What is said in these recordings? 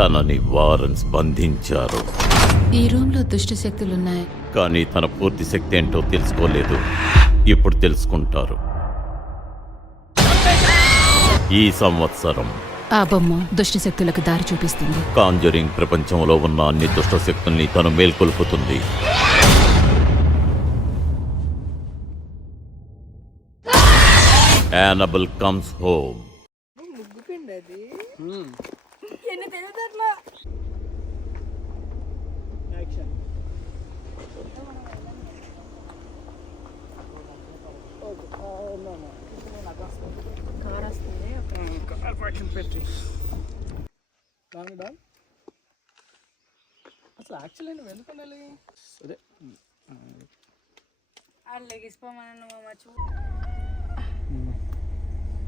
తనని వారన్స్ బంధించారు. ఈ రూమ్ లో దుష్ట శక్తులున్నాయి. కానీ తన పూర్తి శక్తి ఏంటో తెలుసుకోలేదు. ఇప్పుడు తెలుసుకుంటారు. ఈ సంవత్సరం ఆ బొమ్మ దుష్ట శక్తులకు దారి చూపిస్తుంది. కాంజరింగ్ ప్రపంచంలో ఉన్న అన్ని దుష్ట శక్తుల్ని తను మేల్కొల్పుతుంది. యానబుల్ కమ్స్ హోమ్. అసలు యాక్చువల్లీ నువ్వు ఎందుకు ఉండాలి? అదే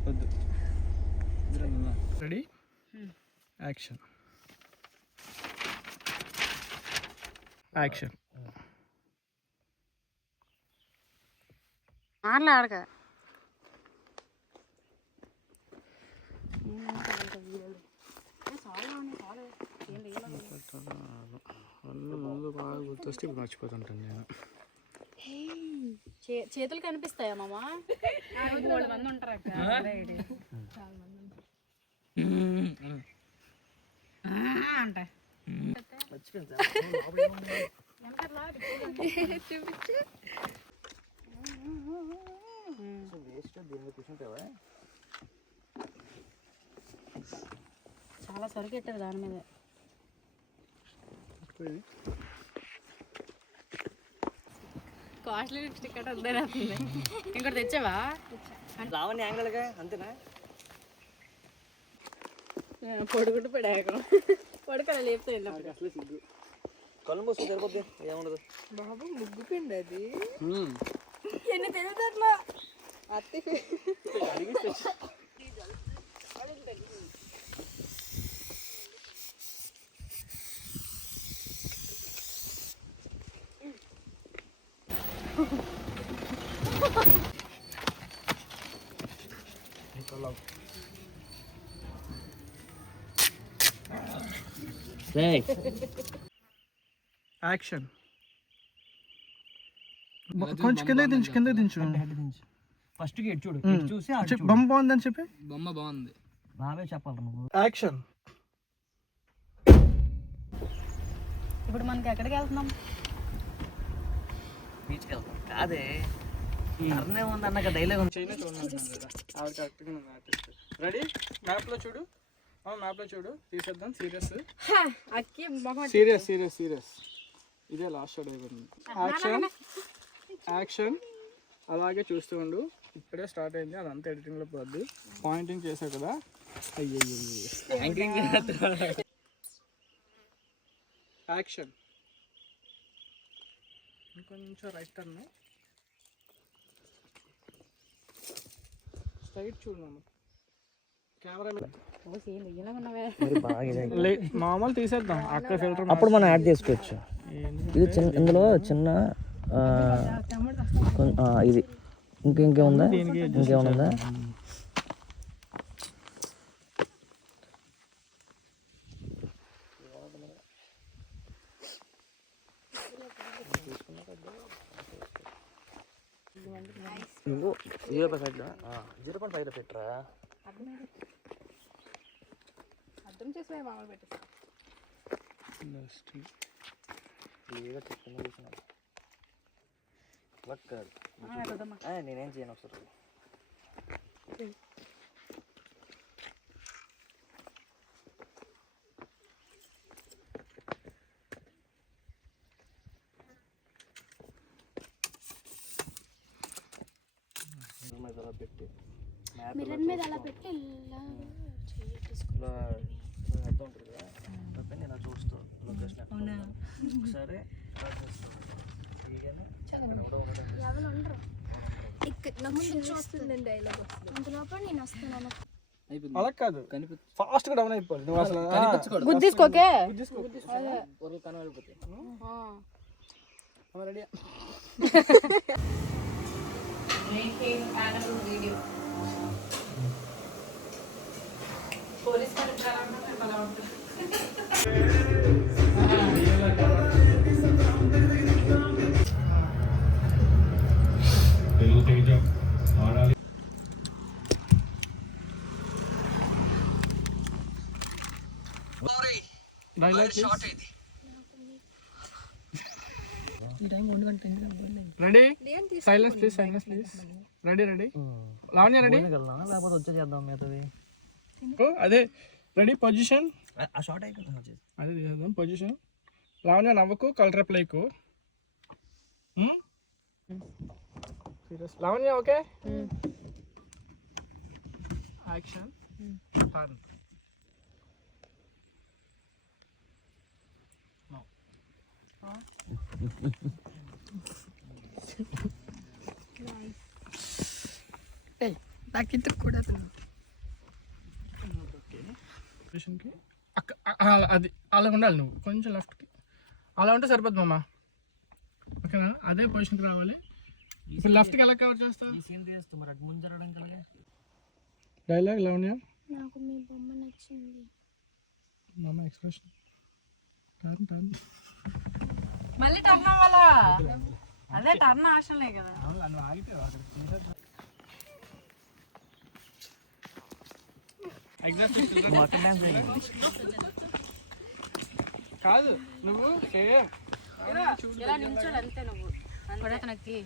వద్దు. Ready, action. యాక్షన్. మాట్లాడక ముందు బాగా గుర్తొస్తే ఇప్పుడు మర్చిపోతుంటాను నేను. చేతులు కనిపిస్తాయా మామ? మంది ఉంటారు అక్క. చాలా సరుకు పెట్టారు దాని మీద. కాస్ట్లీ టికెట్ వద్దని ఇంకోటి తెచ్చావా? లావణ్య యాంగిల్గా అంతేనా? పొడుగుంటు పడాక పొడుకల లేపుతా అసలు సిగ్గు. కళ్ళు మూసుకు సరిపోద్ది, ఏముండదు. బాబు ముగ్గు పిండి అది. ఎన్ని తినదు అట్లా అత్తి యాక్షన్. కొంచెం కింద దించు. ఫస్ట్ గేట్ చూడు, చూసి బొమ్మ బాగుందని చెప్పి. బొమ్మ బాగుంది, బాగా చెప్పాలి నువ్వు. యాక్షన్. ఇప్పుడు మనకి ఎక్కడికి వెళ్తున్నాం? బీచ్కి వెళ్తాం కాదే, అర్నే ఉంది అన్నాక డైలాగ్ ఉంది. రెడీ, మ్యాప్లో చూడు. మ్యాప్లో చూడు, తీసేద్దాం. సీరియస్. ఇదే లాస్ట్ షాట్ అయిపోయింది. యాక్షన్. అలాగే చూస్తూ ఉండు. ఇప్పుడే స్టార్ట్ అయింది, అదంతా ఎడిటింగ్లో పోద్ది. పాయింటింగ్ చేసావు కదా, అయ్యో. యాక్షన్. ఇంకొంచెం రైట్ టర్న్, స్ట్రైట్ చూడు. మామూలు తీసేద్దాం, అక్కడ ఫిల్టర్ అప్పుడు మనం యాడ్ చేసుకోవచ్చు. ఇది ఇందులో చిన్న ఇది ఇంకేముందా? ఇంకేమన్నా నువ్వు 0.5లో 0.5లో పెట్టరా? అర్థం చేసి మామూలు పెట్టేస్తా. నేనేం చేయను ఒకసారి. పెట్టి మిర్రర్ మీద అలా పెట్టి అర్థం ఉంటుంది కదా, నేను చూస్తూ లొకేషన్ ఒకసారి అలా కాదు, ఫాస్ట్ గా డౌన్ అయిపోవాలి. నువ్వు అసలు గుద్దిసుకోకే. Ready. Police dialogue ready silence please ready Lavanya ready లేకపోతే వచ్చే చేద్దాం మిగతాది అదే రెడీ పొజిషన్ ఆ షార్ట్ అయిపోతుంది వచ్చేసి అదే చేద్దాం పొజిషన్ లావణ్య నవ్వకు కలర్ ప్లేకు లావణ్య ఓకే యాక్షన్ టర్న్ నాకింత కూడా పొజిషన్కి అది అలా ఉండాలి నువ్వు కొంచెం లెఫ్ట్కి అలా ఉంటే సరిపోద్ది మామ ఓకేనా అదే పొజిషన్కి రావాలి ఇప్పుడు లెఫ్ట్కి ఎలా కవర్ చేస్తావు ఈ సీన్ తీస్తూ మరి అటు ముందు జరగడానికి అలాగే డైలాగ్ లావణ్య నాకు మీ బొమ్మ నచ్చింది మామ ఎక్స్ప్రెషన్ టర్న్ మళ్ళీ టర్న్ అవ్వాలా అదే టర్న్ ఆశలే కదా నువ్వు ఆగితే కాదు నువ్వు ఇలా నించోడు అంతే నువ్వు కూడా తనకి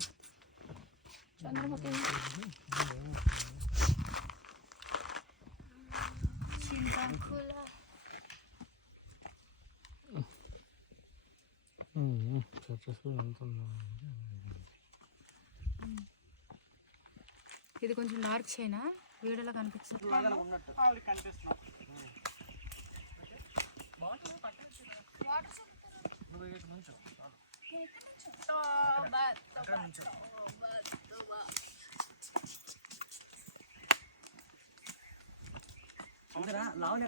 ఇది కొంచెం డార్క్ చేయనా వీడియోలో కనిపిస్తుంది లావణ్య